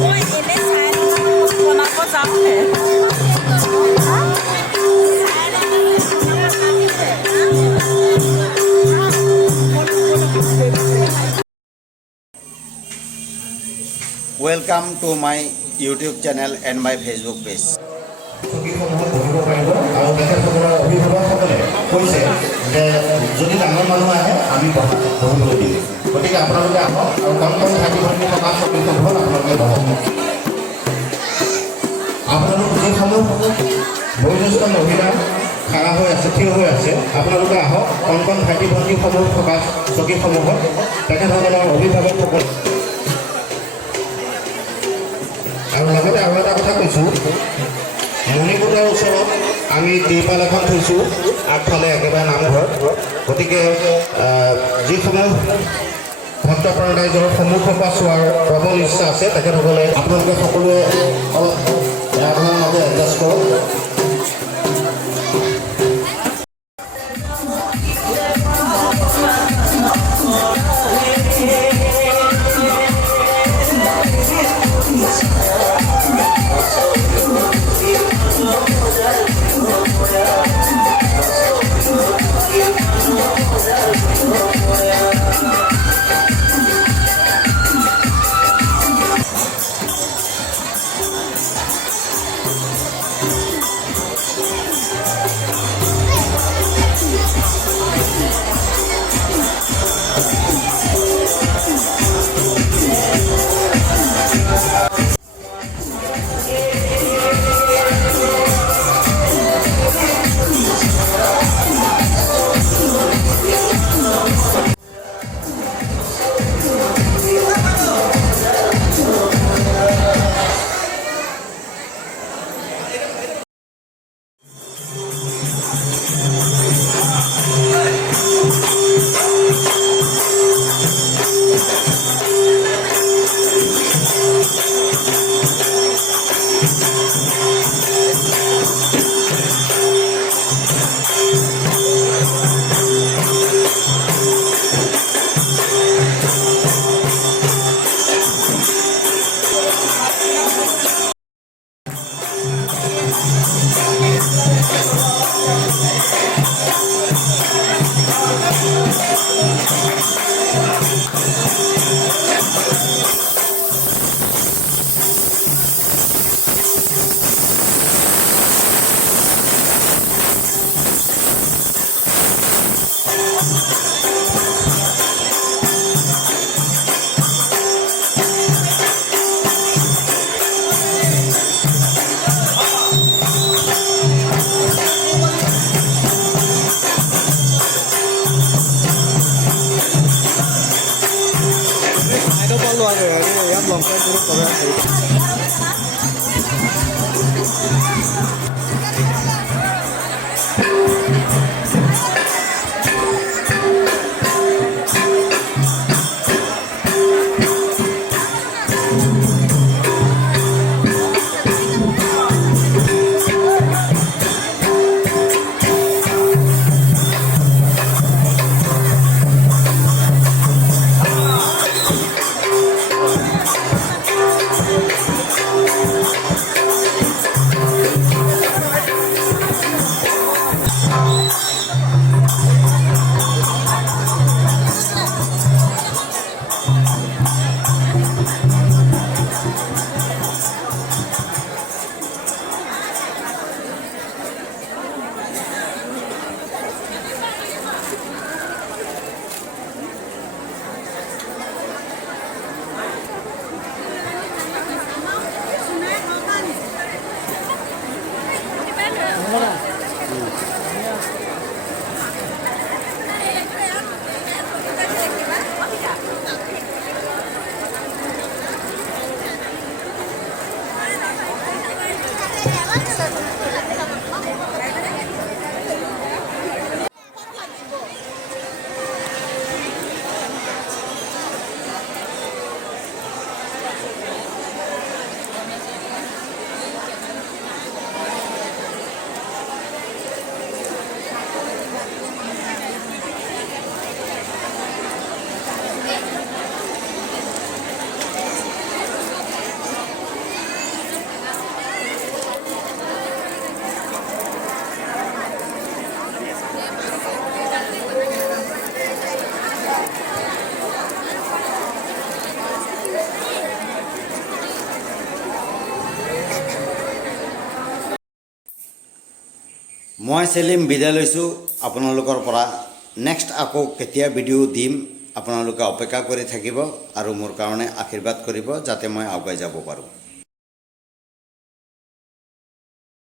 মই এনে চাই বনাব যাওঁহে Welcome to my YouTube channel and my Facebook page. যদি ডাঙৰ মানুহ আহে আমি বহিবলৈ দিওঁ গতিকে আপোনালোকে আহক আৰু কম কম থাকি থকা চকীসমূহত আপোনালোকে বহক আপোনালোক যিসমূহ বয়োজ্যেষ্ঠ মহিলা খাৰা হৈ আছে থিয় হৈ আছে আপোনালোকে আহক কণ কণ ভাইটি ভণ্টিসমূহ থকা চকীসমূহত তেখেতসকলৰ অভিভাৱকসকল আৰু লগতে আৰু এটা কথা কৈছোঁ মণিকূটৰ ওচৰত আমি তিৰপাল এখন থৈছোঁ আগফালে একেবাৰে নামঘৰ গতিকে যিসমূহ ভক্তপ্ৰাণ ৰাইজৰ সন্মুখৰ পৰা চোৱাৰ প্ৰবল ইচ্ছা আছে তেখেতসকলে আপোনালোকে সকলোৱে অলপ ৰাধনৰ মাজে এডজাষ্ট কৰক মই সেলিম বিদায় লৈছোঁ আপোনালোকৰ পৰা। নেক্সট আকৌ কেতিয়া ভিডিঅ' দিম আপোনালোকে অপেক্ষা কৰি থাকিব আৰু মোৰ কাৰণে আশীৰ্বাদ কৰিব যাতে মই আগুৱাই যাব পাৰোঁ।